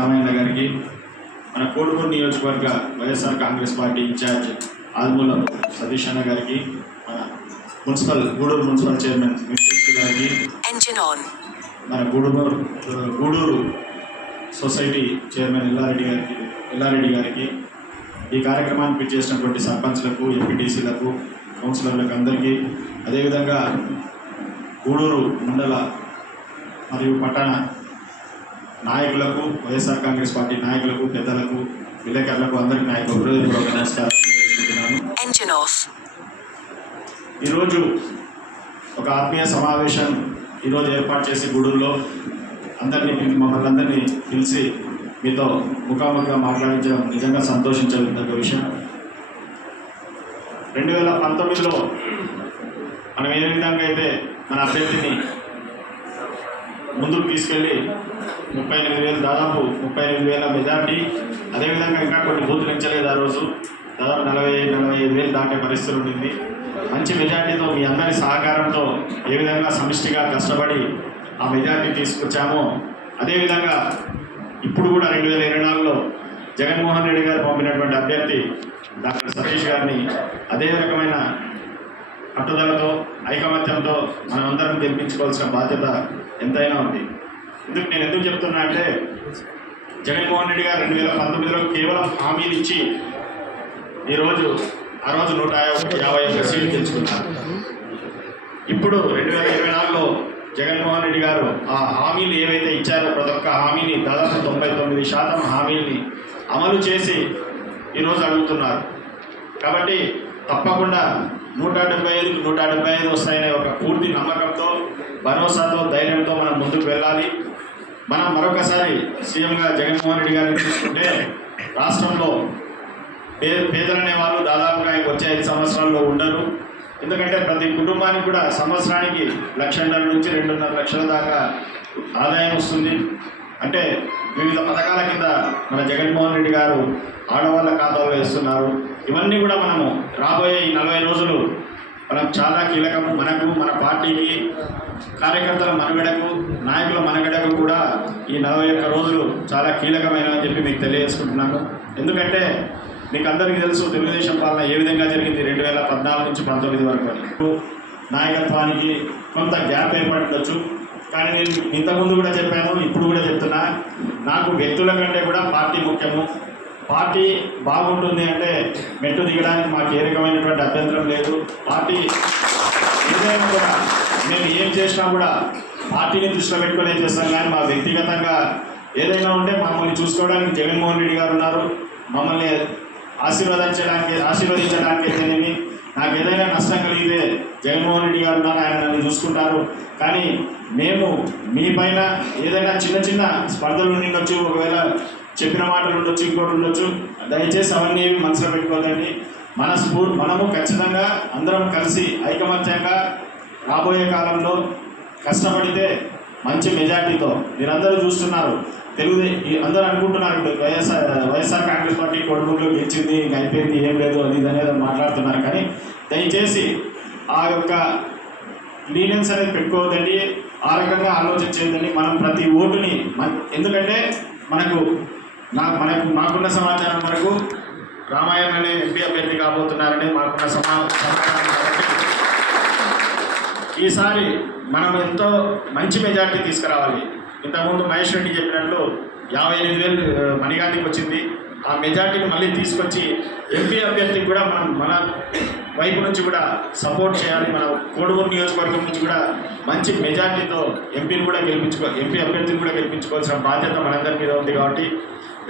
రామయ్య గారికి మన కోడుమూరు నియోజకవర్గ YSR Congress party in-charge Almulam Satish అన్న గారికి మన municipal Guduru municipal chairman Venkateswara గారికి. మన గూడూరు గూడూరు సొసైటీ చైర్మన్ ఎల్లారెడ్డి గారికి ఎల్లారెడ్డి గారికి ఈ కార్యక్రమాన్ని పిట్ చేసినటువంటి సర్పంచ్లకు ఎంపీటీసీలకు కౌన్సిలర్లకు అందరికీ అదేవిధంగా గూడూరు మండల మరియు పట్టణ నాయకులకు వైఎస్ఆర్ కాంగ్రెస్ పార్టీ నాయకులకు పెద్దలకు విలేకరులకు అందరికీ నా యొక్క హృదయపూర్వక నమస్కారం. ఈరోజు ఒక ఆత్మీయ సమావేశం ఈరోజు ఏర్పాటు చేసి గూడూరులో అందరినీ మమ్మల్ని అందరినీ పిలిచి మీతో ముఖాముఖిగా మాట్లాడించడం నిజంగా సంతోషించదగ్గ విషయం రెండు వేల పంతొమ్మిదిలో మనం ఏ విధంగా అయితే మన అభ్యర్థిని ముందుకు తీసుకెళ్ళి ముప్పై ఎనిమిది వేలు దాదాపు ముప్పై ఎనిమిది వేల మెజార్టీ. అదేవిధంగా ఇంకా కొన్ని బూతులు ఎంచలేదు ఆ రోజు. దాదాపు నలభై నలభై ఐదు వేలు దాటే పరిస్థితి ఉండింది. మంచి మెజార్టీతో మీ అందరి సహకారంతో ఏ విధంగా సమిష్టిగా కష్టపడి ఆ మెజార్టీ తీసుకొచ్చామో అదేవిధంగా ఇప్పుడు కూడా రెండు వేల ఇరవై నాలుగులో జగన్మోహన్ రెడ్డి గారు పంపినటువంటి అభ్యర్థి డాక్టర్ సతీష్ గారిని అదే రకమైన పట్టుదలతో ఐకమత్యంతో మనమందరం గెలిపించుకోవాల్సిన బాధ్యత ఎంతైనా ఉంది. ఎందుకు నేను ఎందుకు చెప్తున్నా అంటే జగన్మోహన్ రెడ్డి గారు రెండు వేల పంతొమ్మిదిలో కేవలం హామీలు ఇచ్చి ఈరోజు ఆ రోజు నూట యాభై యాభై ఒక్క సీట్లు గెలుచుకున్నారు. ఇప్పుడు రెండు వేల ఇరవై నాలుగులో జగన్మోహన్ రెడ్డి గారు ఆ హామీలు ఏవైతే ఇచ్చారో ప్రతి ఒక్క హామీని దాదాపు తొంభై తొమ్మిది శాతం హామీల్ని అమలు చేసి ఈరోజు అడుగుతున్నారు. కాబట్టి తప్పకుండా నూట డెబ్బై ఐదుకు నూట డెబ్బై ఐదు వస్తాయనే ఒక పూర్తి నమ్మకంతో భరోసాతో ధైర్యంతో మనం ముందుకు వెళ్ళాలి. మనం మరొకసారి సీఎంగా జగన్మోహన్ రెడ్డి గారిని చూసుకుంటే రాష్ట్రంలో పే పేదలనే వాళ్ళు దాదాపుగా వచ్చే ఐదు సంవత్సరాల్లో ఉండరు. ఎందుకంటే ప్రతి కుటుంబానికి కూడా సంవత్సరానికి లక్షన్నర నుంచి రెండున్నర లక్షల దాకా ఆదాయం వస్తుంది. అంటే వివిధ పథకాల కింద మన జగన్మోహన్ రెడ్డి గారు ఆడవాళ్ళ ఖాతాలో వేస్తున్నారు. ఇవన్నీ కూడా మనము రాబోయే ఈ నలభై రోజులు మనం చాలా కీలకము. మనకు మన పార్టీకి కార్యకర్తల మనగడకు నాయకుల మనగడకు కూడా ఈ నలభై ఒక్క రోజులు చాలా కీలకమైనని చెప్పి మీకు తెలియజేసుకుంటున్నాను. ఎందుకంటే మీకు అందరికీ తెలుసు తెలుగుదేశం పాలన ఏ విధంగా జరిగింది రెండు వేల పద్నాలుగు నుంచి పంతొమ్మిది వరకు అని. నాయకత్వానికి కొంత గ్యాప్ ఏర్పడవచ్చు కానీ నేను ఇంతకుముందు కూడా చెప్పాను ఇప్పుడు కూడా చెప్తున్నా. నాకు వ్యక్తుల కంటే కూడా పార్టీ ముఖ్యము. పార్టీ బాగుంటుంది అంటే మెట్టు దిగడానికి మాకు ఏ రకమైనటువంటి అభ్యంతరం లేదు. పార్టీ ఏదైనా కూడా మేము ఏం చేసినా కూడా పార్టీని దృష్టిలో పెట్టుకునే చేస్తాం కానీ మా వ్యక్తిగతంగా ఏదైనా ఉంటే మమ్మల్ని చూసుకోవడానికి జగన్మోహన్ రెడ్డి గారు ఉన్నారు. మమ్మల్ని ఆశీర్వదించడానికి ఆశీర్వదించడానికి అయితేనేమి. నాకు ఏదైనా నష్టం కలిగితే జగన్మోహన్ రెడ్డి గారు ఉన్నారు ఆయన నన్ను చూసుకుంటారు. కానీ మేము మీ పైన ఏదైనా చిన్న చిన్న స్పర్ధలు ఉండొచ్చు ఒకవేళ చెప్పిన మాటలు ఉండొచ్చు ఇంకోటి ఉండొచ్చు. దయచేసి అవన్నీ మనసులో పెట్టుకోదండి మన స్ఫూ మనము ఖచ్చితంగా అందరం కలిసి ఐకమత్యంగా రాబోయే కాలంలో కష్టపడితే మంచి మెజార్టీతో మీరందరూ చూస్తున్నారు. తెలుగు అందరూ అనుకుంటున్నారు ఇప్పుడు వైఎస్ఆర్ వైఎస్ఆర్ కాంగ్రెస్ పార్టీ కొడుకులు గెలిచింది ఇంక అయిపోయింది ఏం లేదు అది ఇది అనేది మాట్లాడుతున్నారు. కానీ దయచేసి ఆ యొక్క లీనియన్స్ అనేది పెట్టుకోవద్దండి. ఆ రకంగా ఆలోచించేదండి మనం ప్రతి ఓటుని మన ఎందుకంటే మనకు నా మనకు మాకున్న సమాచారం వరకు రామాయణ అనే ఎంపీ అభ్యర్థి కాబోతున్నారని మాకున్న సమా సమాచారం ఈసారి మనం ఎంతో మంచి మెజార్టీ తీసుకురావాలి. ఇంతకుముందు మహేష్ రెడ్డి చెప్పినట్లు యాభై ఎనిమిది వేలు మణిగాంధీకి వచ్చింది. ఆ మెజార్టీని మళ్ళీ తీసుకొచ్చి ఎంపీ అభ్యర్థికి కూడా మనం మన వైపు నుంచి కూడా సపోర్ట్ చేయాలి. మన కోడుమూరు నియోజకవర్గం నుంచి కూడా మంచి మెజార్టీతో ఎంపీని కూడా గెలిపించుకో ఎంపీ అభ్యర్థిని కూడా గెలిపించుకోవాల్సిన బాధ్యత మనందరి మీద ఉంది కాబట్టి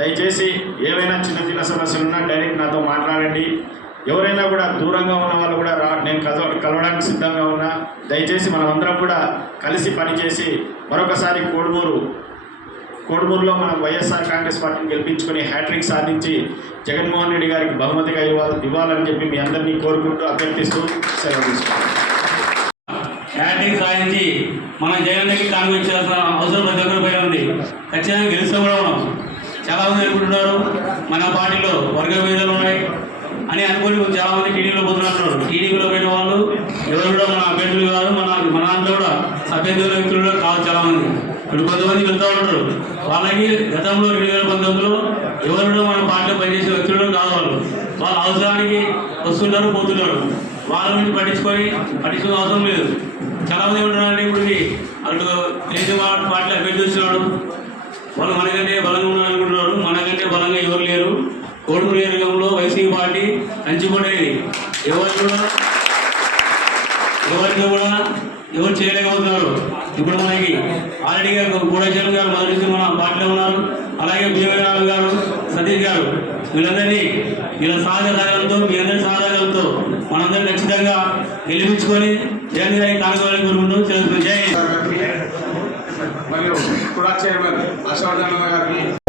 దయచేసి ఏవైనా చిన్న చిన్న సమస్యలు ఉన్నా డైరెక్ట్ నాతో మాట్లాడండి. ఎవరైనా కూడా దూరంగా ఉన్న వాళ్ళు కూడా రా నేను కలవ కలవడానికి సిద్ధంగా ఉన్నా. దయచేసి మనం అందరం కూడా కలిసి పనిచేసి మరొకసారి కోడుమూరు కోడుమూరులో మనం వైఎస్ఆర్ కాంగ్రెస్ పార్టీని గెలిపించుకొని హ్యాట్రిక్ సాధించి జగన్మోహన్ రెడ్డి గారికి బహుమతిగా ఇవ్వాలి ఇవ్వాలని చెప్పి మీ అందరినీ కోరుకుంటూ అభ్యర్థిస్తూ సెలవు తీసుకుంటాం హ్యాట్రిక్ సాధించి మనం జగన్ దగ్గరికి కాంగ్రెస్ చేయాల్సిన అవసరం ప్రతి ఒక్కరి పైన ఉంది. ఖచ్చితంగా గెలుస్తూ కూడా ఉన్నాం చాలా మంది అనుకుంటున్నారు మన పార్టీలో వర్గ భేదాలు ఉన్నాయి అని అనుకుని చాలా మంది టీడీలో పోతున్నారు టీడీపీలో పోయిన వాళ్ళు ఎవరు కూడా మన అభ్యర్థులు కాదు మన మన అంతా కూడా అభ్యర్థుల వ్యక్తులు కూడా కాదు చాలా మంది ఇప్పుడు కొంతమంది వెళ్తూ ఉంటారు. వాళ్ళకి గతంలో రెండు వేల పంతొమ్మిదిలో ఎవరు మన పార్టీలో పనిచేసే వ్యక్తులు కాదు వాళ్ళు. వాళ్ళ అవసరానికి వస్తున్నారు పోతున్నారు. వాళ్ళ గురించి పట్టించుకొని పట్టించుకునే అవసరం లేదు. చాలా మంది ఉంటున్నారండి ఇప్పుడు అటు తెలుగు పార్టీ అభ్యర్థి వచ్చినాడు వాళ్ళు మనకంటే బలంగా ఉన్నారనుకుంటున్నారు మనకంటే బలంగా ఎవరు లేరు. కోడుకు నియోజకవర్గంలో వైసీపీ పార్టీ కంచిపడేది. ఎవరు కూడా ఎవరికి కూడా ఎవరు చేయలేకపోతున్నారు. ఇప్పుడు మనకి ఆల్రెడీగా గూడచరణ్ గారు మొదటి మన పార్టీలో ఉన్నారు. అలాగే భీమరావు గారు సతీష్ గారు. వీళ్ళందరినీ వీళ్ళ సహకారంతో మీ అందరి సహకారంతో మనందరం ఖచ్చితంగా గెలిపించుకొని జగన్ గారికి కానుకోవాలని కోరుకుంటూ తెలుస్తుంది జై మరియు కూడా చైర్మన్ హర్షవర్ధన్ గారికి